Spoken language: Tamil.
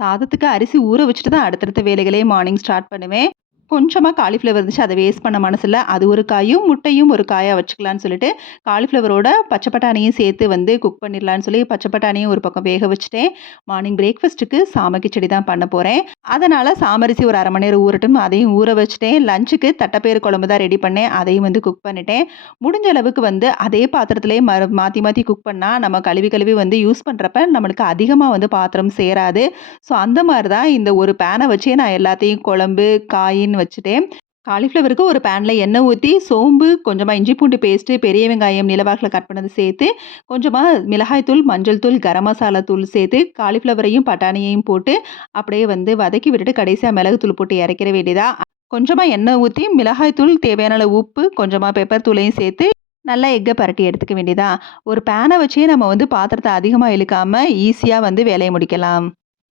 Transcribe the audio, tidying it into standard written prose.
சாதத்துக்கு அரிசி ஊற வச்சுட்டு தான் அடுத்தடுத்த வேலைகளே மார்னிங் ஸ்டார்ட் பண்ணுவேன். கொஞ்சமா காலிஃப்ளவர் இருந்துச்சு. அத வேஸ்ட் பண்ண மனசில்ல. அது ஒரு காயும், முட்டையும் ஒரு காயா வச்சுக்கலான்னு சொல்லிட்டு, காலிஃப்ளவரோட பச்சை பட்டாணியும் சேர்த்து வந்து குக் பண்ணிடலான்னு சொல்லி பச்சை பட்டாணியும் ஒரு பக்கம் வேக வச்சுட்டேன். மார்னிங் பிரேக்ஃபாஸ்ட்டுக்கு சாம கிச்சடி தான் பண்ண போறேன். அதனால சாமரிசி ஒரு 1/2 மணி நேரம் ஊறட்டும். அதையும் ஊற வச்சுட்டேன். லஞ்சுக்கு தட்டப்பயிறு குழம்பு தான் ரெடி பண்ணேன். அதையும் வந்து குக் பண்ணிட்டேன். முடிஞ்ச அளவுக்கு வந்து அதே பாத்திரத்திலேயே மாத்தி மாத்தி குக் பண்ணா, நம்ம கழுவி கழுவி வந்து யூஸ் பண்றப்ப நம்மளுக்கு அதிகமா வந்து பாத்திரம் சேராது. ஸோ அந்த மாரி தான் இந்த ஒரு பேன வச்சே நான் எல்லாத்தையும் குழம்பு, காயின்னு வச்சுட்டேன். காலிஃப்ளவருக்கு ஒரு பேன்ல எண்ணெய் ஊத்தி, சோம்பு, கொஞ்சமா இஞ்சி பூண்டு பேஸ்ட்டு, பெரிய வெங்காயம் நீளவாக்குல கட் பண்ணது சேர்த்து, கொஞ்சமா மிளகாய் தூள், மஞ்சள் தூள், கரம் மசாலா தூள் சேர்த்து, காலிஃப்ளவரையும், பட்டாணியையும் போட்டு, அப்படியே வந்து வதக்கி விட்டுட்டு கடைசியா மிளகுத்தூள் போட்டு இறக்கிற வேண்டியதா. கொஞ்சமா எண்ணெய் ஊத்தி, மிளகாய் தூள், தேவையான அளவு உப்பு, கொஞ்சமா பெப்பர் தூளையும் சேர்த்து, நல்லா எக்க பரட்டி எடுத்துக்க வேண்டியதா. ஒரு பேன வச்சே நம்ம வந்து பாத்திரத்த அதிகமா இழுக்காம, ஈஸியா வந்து வேலைய முடிக்கலாம்.